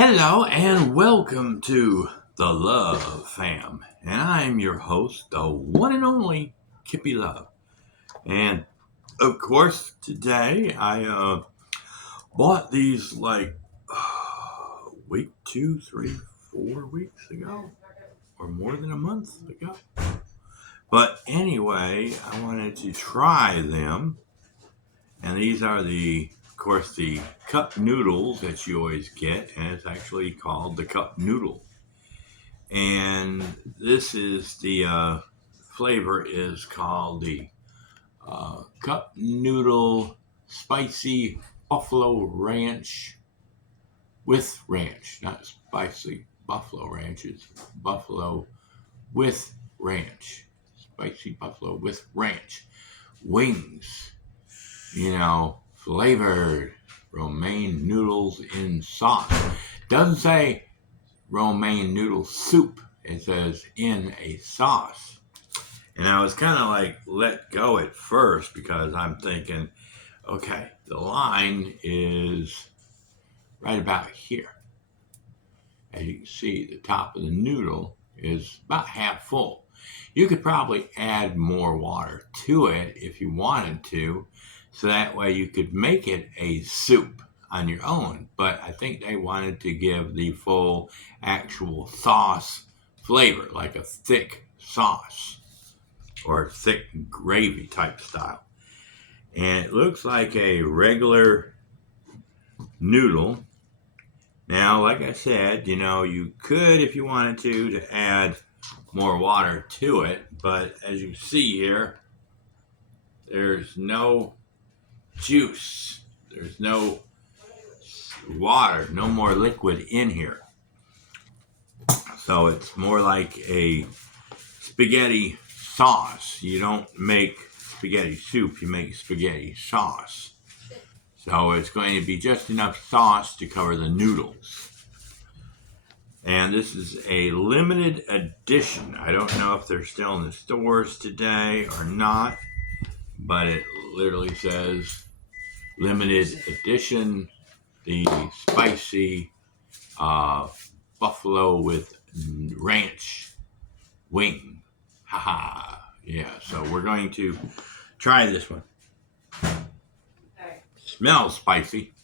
Hello and welcome to the Love Fam. And I'm your host, the one and only Kippy Love. And of course, today I bought these like week, 2, 3, 4 weeks ago, or more than a month ago. But anyway, I wanted to try them. And these are of course, the cup noodles that you always get. And it's actually called the cup noodle. And this is the flavor is called the cup noodle spicy buffalo ranch with ranch, not spicy buffalo ranch. It's buffalo with ranch, spicy buffalo with ranch wings. Flavored romaine noodles in sauce. Doesn't say romaine noodle soup. It says in a sauce. And I was kind of like let go at first because I'm thinking, okay, the line is right about here. As you can see, the top of the noodle is about half full. You could probably add more water to it if you wanted to, so that way you could make it a soup on your own. But I think they wanted to give the full actual sauce flavor, like a thick sauce or thick gravy type style. And it looks like a regular noodle. Now, like I said, you could, if you wanted to add more water to it. But as you see here, there's no juice. There's no water, no more liquid in here. So it's more like a spaghetti sauce. You don't make spaghetti soup, you make spaghetti sauce. So it's going to be just enough sauce to cover the noodles. And this is a limited edition. I don't know if they're still in the stores today or not, but it literally says limited edition, the spicy buffalo with ranch wing. Haha. Yeah, so we're going to try this one. Okay. Smells spicy.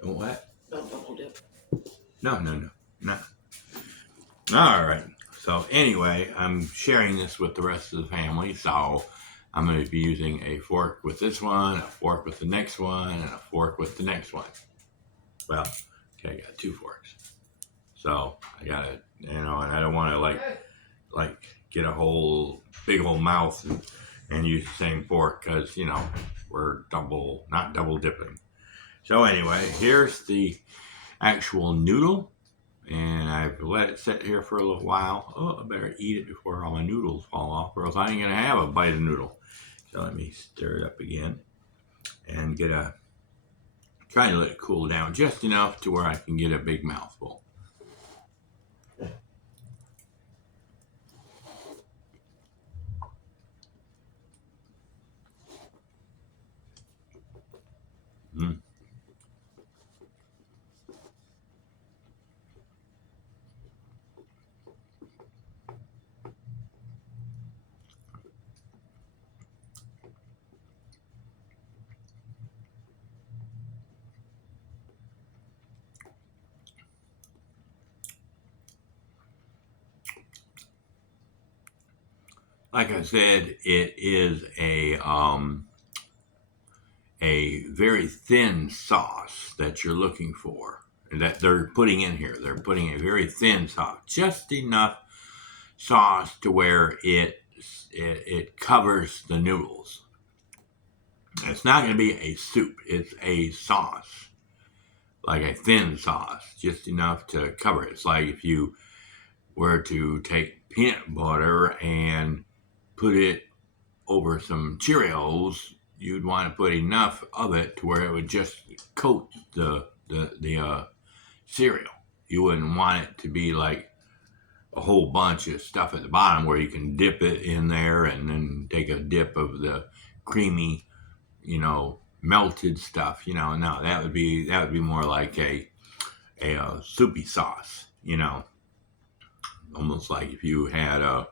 What? Don't double dip. No. All right. So anyway, I'm sharing this with the rest of the family. So I'm going to be using a fork with this one, a fork with the next one, and a fork with the next one. Well, okay, I got 2 forks. So I got to, and I don't want to like get a whole big old mouth and use the same fork because, we're not double dipping. So anyway, here's the actual noodle. And I've let it sit here for a little while. Oh, I better eat it before all my noodles fall off, or else I ain't going to have a bite of noodle. So let me stir it up again and try to let it cool down just enough to where I can get a big mouthful. Mm. Like I said, it is a very thin sauce that you're looking for, that they're putting in here. They're putting a very thin sauce, just enough sauce to where it covers the noodles. It's not going to be a soup. It's a sauce, like a thin sauce, just enough to cover it. It's like if you were to take peanut butter and put it over some Cheerios, you'd want to put enough of it to where it would just coat the cereal. You wouldn't want it to be like a whole bunch of stuff at the bottom where you can dip it in there and then take a dip of the creamy, melted stuff. No, that would be more like a soupy sauce. Almost like if you had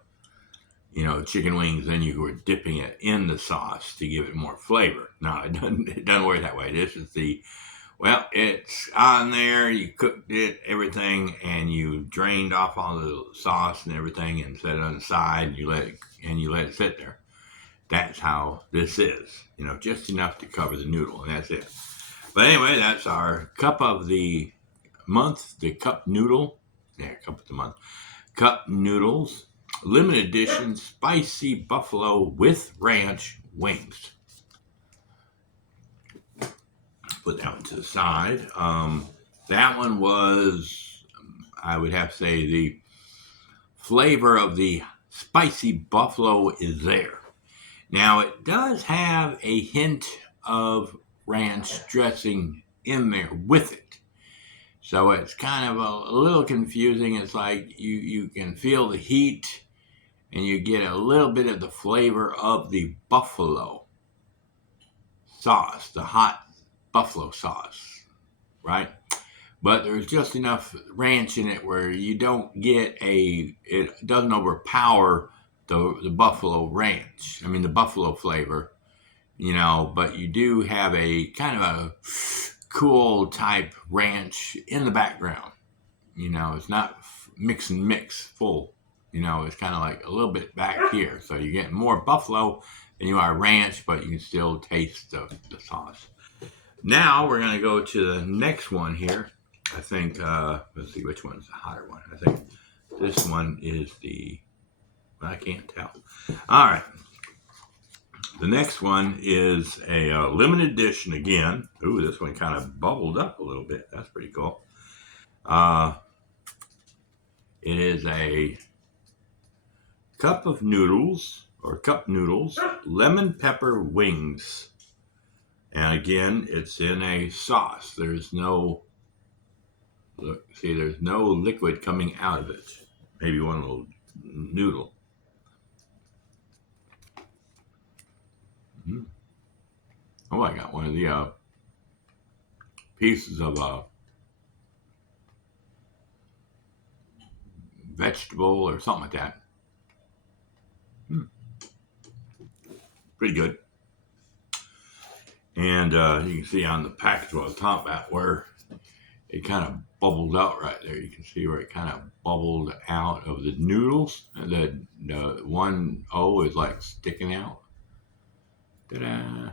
chicken wings, then you were dipping it in the sauce to give it more flavor. No, it doesn't work that way. This is it's on there. You cooked it, everything, and you drained off all the sauce and everything, and set it on the side. And you let it sit there. That's how this is. Just enough to cover the noodle, and that's it. But anyway, that's our cup of the month, the cup noodle. Yeah, cup of the month. Cup noodles, limited edition, spicy buffalo with ranch wings. Put that one to the side. That one was, I would have to say, the flavor of the spicy buffalo is there. Now, it does have a hint of ranch dressing in there with it. So it's kind of a little confusing. It's like you can feel the heat and you get a little bit of the flavor of the buffalo sauce, the hot buffalo sauce, right? But there's just enough ranch in it where you don't get it doesn't overpower the buffalo ranch. I mean, the buffalo flavor, but you do have a kind of a cool type ranch in the background. It's not mix and mix full. It's kind of like a little bit back here. So you're getting more buffalo than you are ranch, but you can still taste the sauce. Now we're going to go to the next one here. I think, let's see which one's the hotter one. I think this one is I can't tell. All right. The next one is a limited edition again. Ooh, this one kind of bubbled up a little bit. That's pretty cool. It is a cup of noodles, or cup noodles, lemon pepper wings. And again, it's in a sauce. There's no liquid coming out of it. Maybe one little noodle. Mm. Oh, I got one of the pieces of a vegetable or something like that. Mm. Pretty good. And you can see on the package what I was talking about, where it kind of bubbled out right there. You can see where it kind of bubbled out of the noodles. The one O is like sticking out. Ta-da!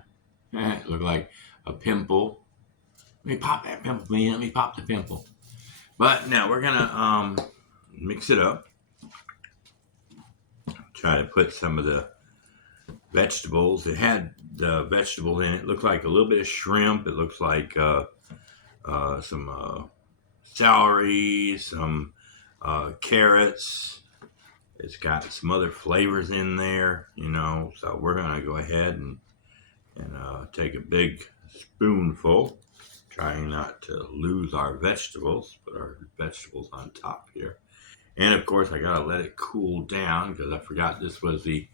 It looked like a pimple. Let me pop that pimple, man. Let me pop the pimple. But now we're gonna mix it up. Try to put some of the vegetables. It had the vegetable in it. It looked like a little bit of shrimp. It looks like some celery, some carrots. It's got some other flavors in there, So we're gonna go ahead and take a big spoonful, trying not to lose our vegetables. Put our vegetables on top here, and of course I gotta let it cool down because I forgot this was the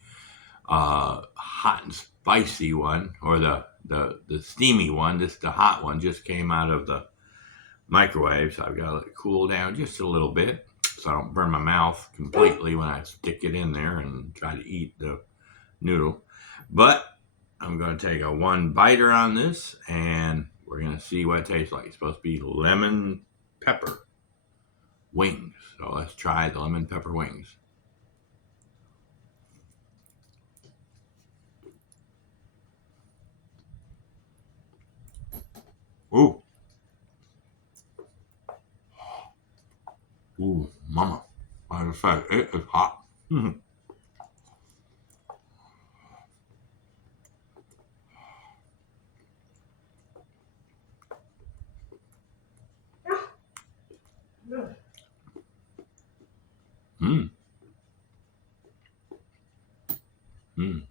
hot and spicy one, or the steamy one. The hot one just came out of the microwave, so I've got to let it cool down just a little bit so I don't burn my mouth completely when I stick it in there and try to eat the noodle. But I'm going to take a one biter on this, and we're going to see what it tastes like. It's supposed to be lemon pepper wings. So let's try the lemon pepper wings. Ooh. Ooh, mama. Like I said, it is hot. Mm. Mm.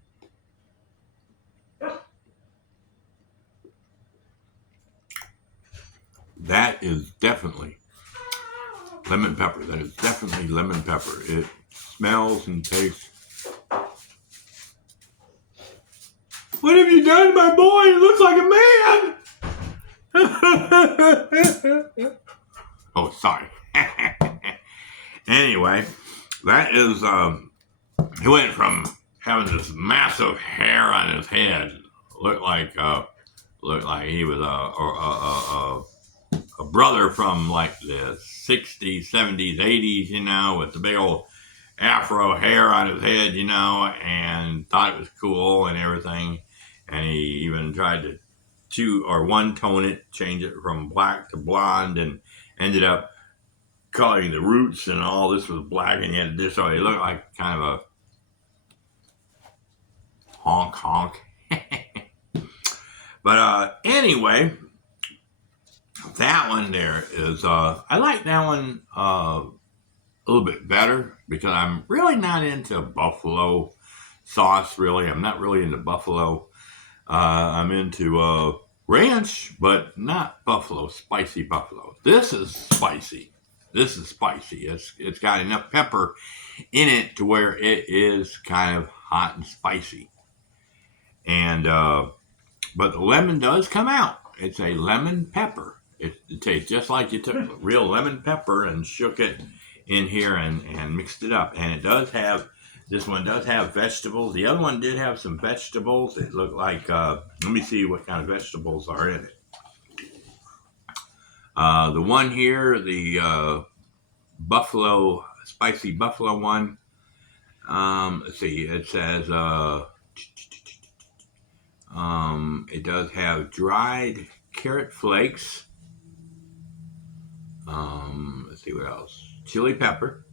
That is definitely lemon pepper. That is definitely lemon pepper. It smells and tastes What have you done to my boy? He looks like a man. Oh, sorry. Anyway, that is, he went from having this massive hair on his head, looked like he was a brother from like the 60s, 70s, 80s, you know, with the big old afro hair on his head, you know, and thought it was cool and everything. And he even tried to one tone it, change it from black to blonde, and ended up coloring the roots and all this was black, and yet this, so he looked like kind of a honk. But anyway, that one there is, I like that one a little bit better because I'm really not into buffalo sauce, really. I'm not really into buffalo. I'm into ranch, but not buffalo, spicy buffalo. This is spicy. It's got enough pepper in it to where it is kind of hot and spicy. And but the lemon does come out. It's a lemon pepper. It tastes just like you took real lemon pepper and shook it in here and mixed it up. And it does have, this one does have vegetables. The other one did have some vegetables. It looked like, let me see what kind of vegetables are in it. The one here, the spicy buffalo one. Let's see, it says, it does have dried carrot flakes. Let's see what else. Chili pepper.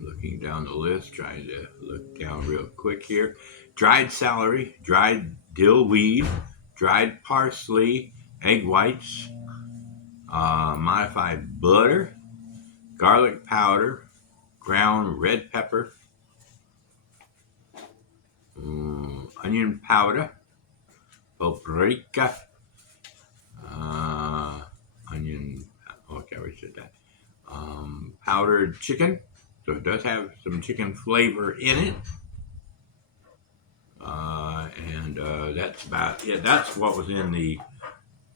Looking down the list, trying to look down real quick here. Dried celery, dried dill weed, dried parsley, egg whites, modified butter, garlic powder, ground red pepper, onion powder, paprika, onion, okay, we said that, powdered chicken, so it does have some chicken flavor in it. And that's about it. That's what was in the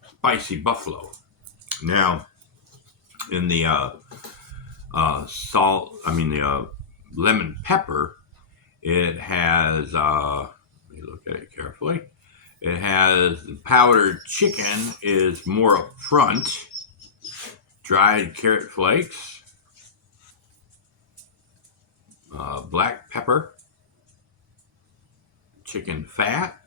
spicy buffalo. Now, in the lemon pepper, it has, let me look at it carefully. It has the powdered chicken is more up front, dried carrot flakes, black pepper, chicken fat,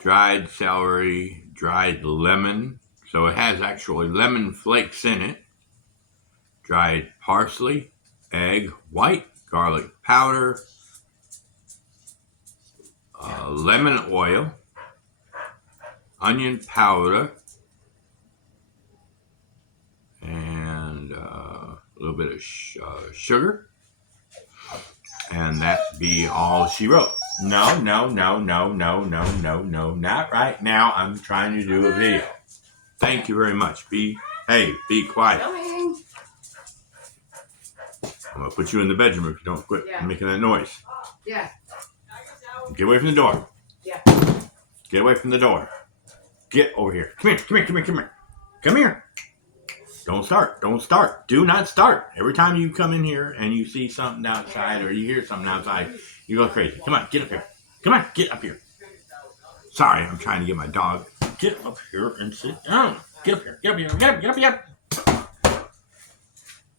dried celery, dried lemon, so it has actually lemon flakes in it, dried parsley, egg white, garlic powder, lemon oil, onion powder, and a little bit of sugar. And that be all she wrote. No, not right now. I'm trying to do a video. Thank you very much. Be quiet. I'm going to put you in the bedroom if you don't quit making that noise. Yeah. Get away from the door. Yeah. Get away from the door. Get over here. Come here. Don't start. Do not start. Every time you come in here and you see something outside or you hear something outside, you go crazy. Come on, get up here. Get up here. Sorry, I'm trying to get my dog. Get up here and sit down. Get up here.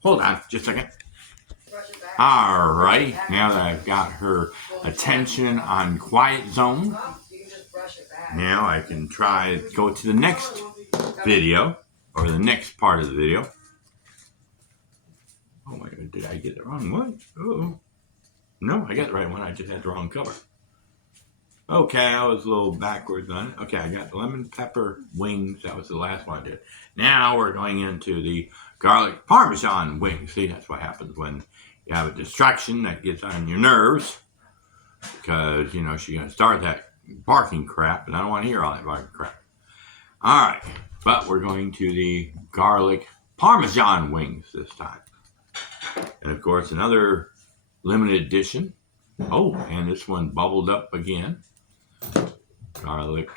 Hold on, just a second. All right, now that I've got her attention on quiet zone, now I can go to the next video. Or the next part of the video. Oh my God, did I get the wrong one? Oh, no, I got the right one. I just had the wrong cover. Okay, I was a little backwards on it. Okay, I got the lemon pepper wings. That was the last one I did. Now we're going into the garlic parmesan wings. See, that's what happens when you have a distraction that gets on your nerves. Because, you know, she's going to start that barking crap, and I don't want to hear all that barking crap. All right. But we're going to the garlic parmesan wings this time. And of course, another limited edition. Oh, and this one bubbled up again. Garlic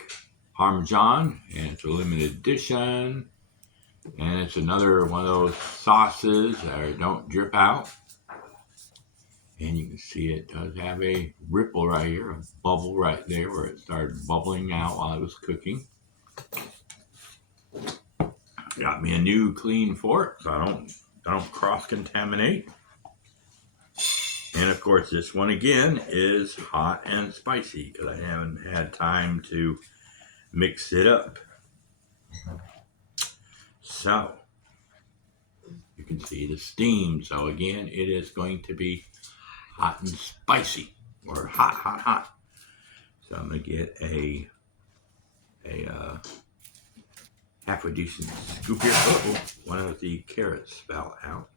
Parmesan, and it's a limited edition. And it's another one of those sauces that don't drip out. And you can see it does have a ripple right here, a bubble right there where it started bubbling out while I was cooking. Got me a new clean fork so I don't cross-contaminate. And of course, this one again is hot and spicy because I haven't had time to mix it up. So you can see the steam. So again, it is going to be hot and spicy, or hot, hot, hot. So I'm gonna get a half a decent scoop here. Oh, one of the carrots fell out.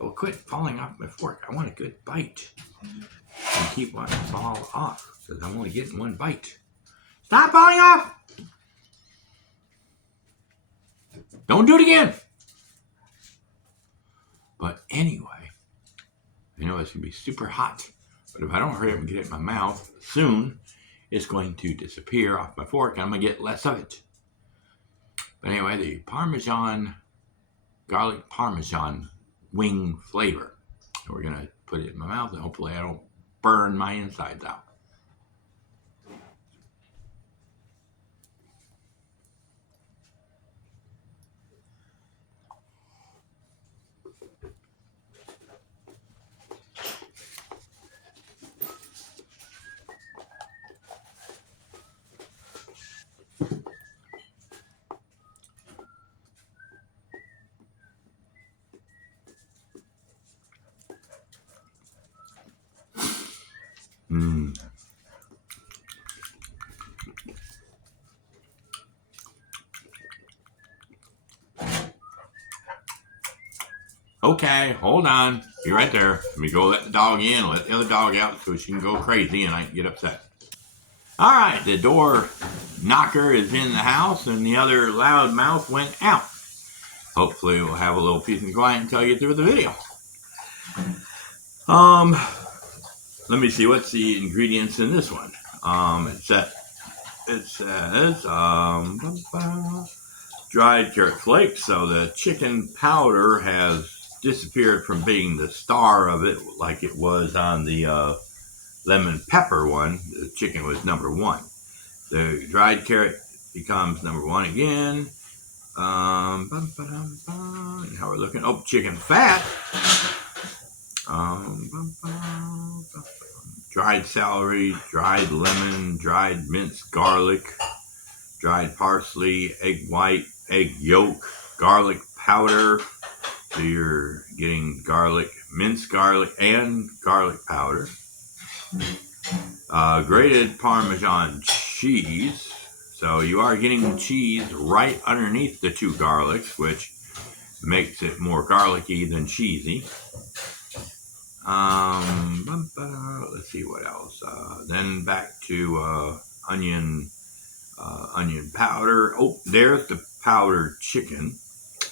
Oh, quit falling off my fork. I want a good bite. And keep wanting to fall off because I'm only getting one bite. Stop falling off! Don't do it again. But anyway, I know it's going to be super hot, but if I don't hurry up and get it in my mouth soon, it's going to disappear off my fork and I'm going to get less of it. But anyway, the garlic Parmesan wing flavor. And we're going to put it in my mouth and hopefully I don't burn my insides out. Mmm. Okay, hold on. Be right there. Let me go let the dog in, let the other dog out so she can go crazy and I can get upset. All right, the door knocker is in the house and the other loud mouth went out. Hopefully we'll have a little peace and quiet until I get through the video. Let me see, what's the ingredients in this one? It says dried carrot flakes, so the chicken powder has disappeared from being the star of it like it was on the lemon pepper one. The chicken was number one. The dried carrot becomes number one again. How we're looking? Oh, chicken fat. Dried celery, dried lemon, dried minced garlic, dried parsley, egg white, egg yolk, garlic powder. So you're getting garlic, minced garlic, and garlic powder. Grated Parmesan cheese. So you are getting cheese right underneath the two garlics, which makes it more garlicky than cheesy. Let's see what else. Then back to onion powder. Oh, there's the powdered chicken.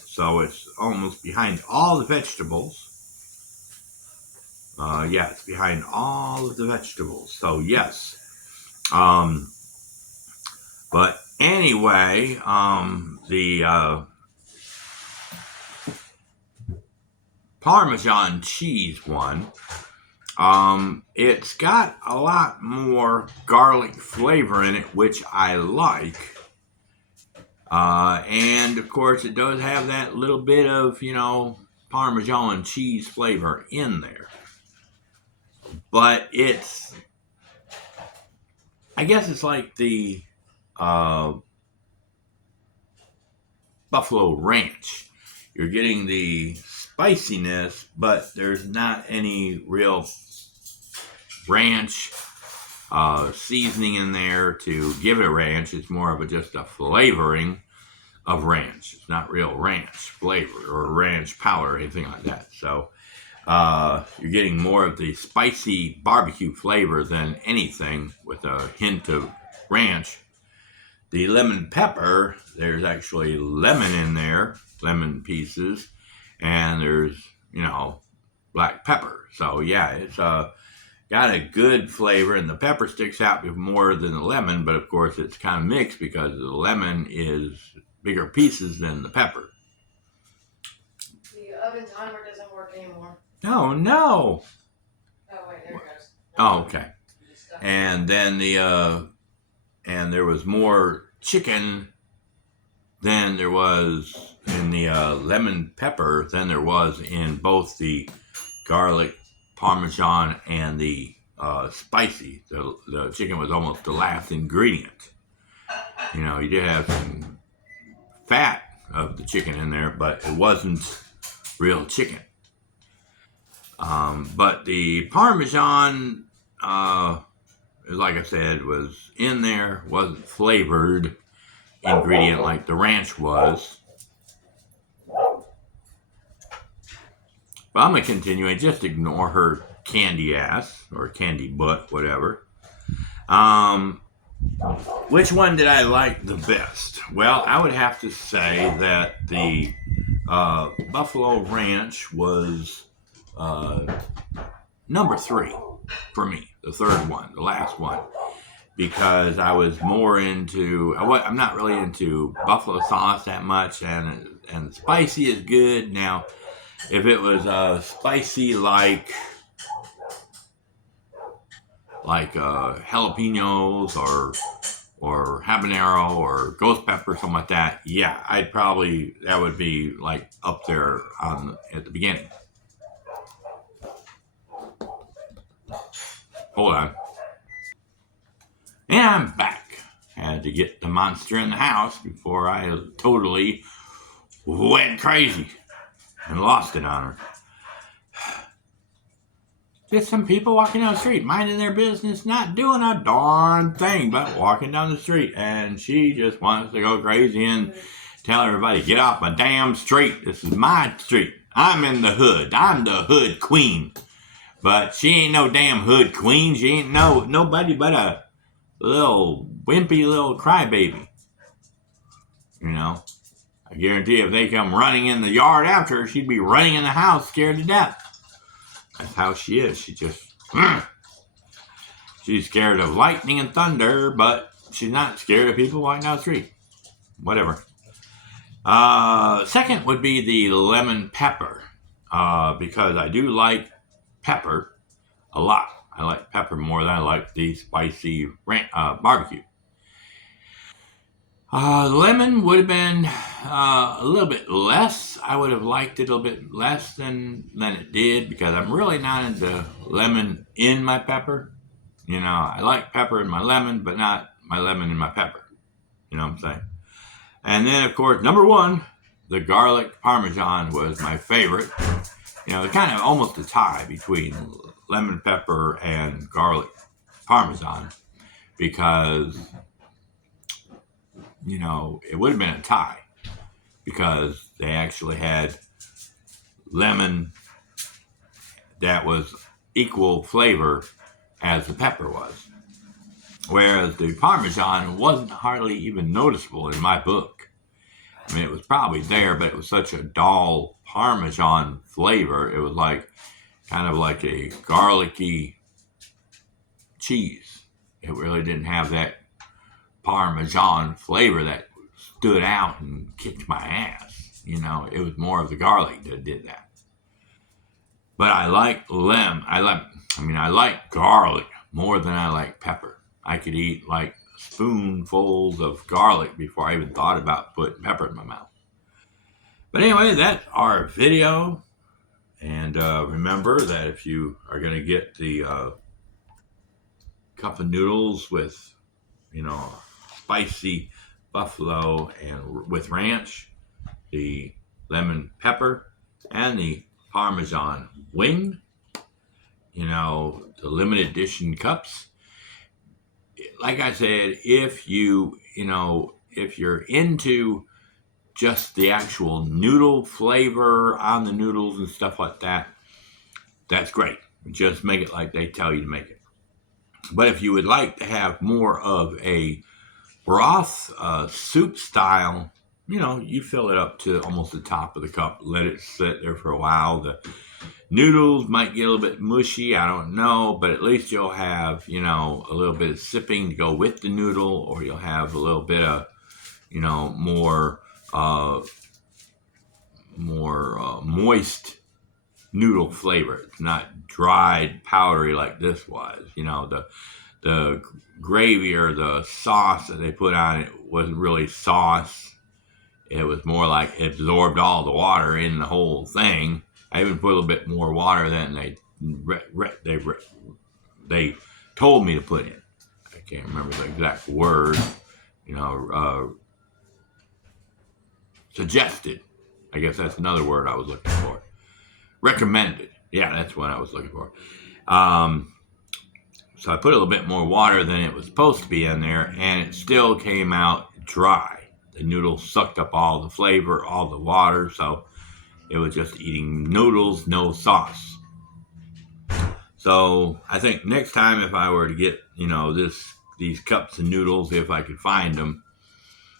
So it's almost behind all the vegetables. Yeah, it's behind all of the vegetables. So yes. But anyway, the Parmesan cheese one, it's got a lot more garlic flavor in it, which I like. And of course it does have that little bit of, Parmesan cheese flavor in there. But I guess it's like the Buffalo Ranch. You're getting the spiciness, but there's not any real ranch seasoning in there to give it a ranch. It's more of just a flavoring of ranch. It's not real ranch flavor or ranch powder or anything like that. So you're getting more of the spicy barbecue flavor than anything with a hint of ranch. The lemon pepper, there's actually lemon in there, lemon pieces, and there's, black pepper. So yeah, it's got a good flavor, and the pepper sticks out more than the lemon. But of course, it's kind of mixed because the lemon is bigger pieces than the pepper. The oven timer doesn't work anymore. Oh no! Oh wait, there it goes. Oh, okay. And then and there was more chicken than there was in the lemon pepper than there was in both the garlic parmesan and the spicy. The chicken was almost the last ingredient. You know, you did have some fat of the chicken in there, but it wasn't real chicken. But the parmesan, like I said, was in there, wasn't flavored ingredient like the ranch was. But I'm going to continue and just ignore her candy ass or candy butt, whatever. Which one did I like the best? Well, I would have to say that the Buffalo Ranch was number 3 for me, the third one, the last one, because I was more into. I'm not really into buffalo sauce that much, and spicy is good. Now, if it was spicy like jalapenos or habanero or ghost pepper, something like that, yeah, that would be like up there at the beginning. Hold on. And I'm back. Had to get the monster in the house before I totally went crazy and lost it on her. Just some people walking down the street, minding their business, not doing a darn thing, but walking down the street. And she just wants to go crazy and tell everybody, get off my damn street. This is my street. I'm in the hood. I'm the hood queen. But she ain't no damn hood queen. She ain't nobody but a little wimpy little crybaby. You know, I guarantee if they come running in the yard after her, she'd be running in the house scared to death. That's how she is. She's scared of lightning and thunder, but she's not scared of people walking down the street. Whatever. Second would be the lemon pepper, because I do like pepper a lot. I like pepper more than I like the spicy barbecue. Lemon would have been a little bit less. I would have liked it a little bit less than it did, because I'm really not into lemon in my pepper. You know, I like pepper in my lemon, but not my lemon in my pepper. You know what I'm saying? And then, of course, number 1, the garlic parmesan was my favorite. You know, kind of almost a tie between lemon pepper and garlic parmesan, because, you know, it would have been a tie because they actually had lemon that was equal flavor as the pepper was. Whereas the parmesan wasn't hardly even noticeable in my book. I mean, it was probably there, but it was such a dull parmesan flavor. It was kind of like a garlicky cheese. It really didn't have that parmesan flavor that stood out and kicked my ass. You know, it was more of the garlic that did that. But I like I like garlic more than I like pepper. I could eat like spoonfuls of garlic before I even thought about putting pepper in my mouth. But anyway, that's our video. And remember that if you are going to get the cup of noodles with, you know, spicy buffalo and with ranch, the lemon pepper, and the parmesan wing, you know, the limited edition cups. Like I said, if you're into just the actual noodle flavor on the noodles and stuff like that, that's great. Just make it like they tell you to make it. But if you would like to have more of a broth soup style you fill it up to almost the top of the cup, let it sit there for a while. The noodles might get a little bit mushy, I don't know, but at least you'll have, a little bit of sipping to go with the noodle, or you'll have a little bit of, more moist noodle flavor. It's not dried, powdery like this was. The gravy or the sauce that they put on it wasn't really sauce. It was more like it absorbed all the water in the whole thing. I even put a little bit more water than they told me to put in. I can't remember the exact word. Suggested. I guess that's another word I was looking for. Recommended. Yeah, that's what I was looking for. So I put a little bit more water than it was supposed to be in there, and it still came out dry. The noodles sucked up all the flavor, all the water, so it was just eating noodles, no sauce. So I think next time if I were to get, these cups of noodles, if I could find them,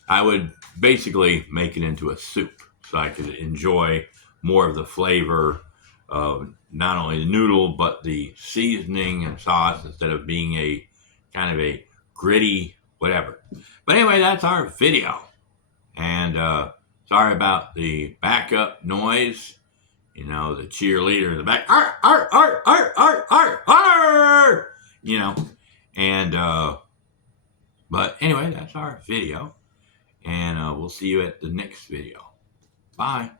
I would basically make it into a soup so I could enjoy more of the flavor of not only the noodle, but the seasoning and sauce instead of being a kind of a gritty whatever. But anyway, that's our video. And sorry about the backup noise. The cheerleader in the back. Arr, arr, arr, arr, arr, arr, arr! And, but anyway, that's our video. And we'll see you at the next video. Bye.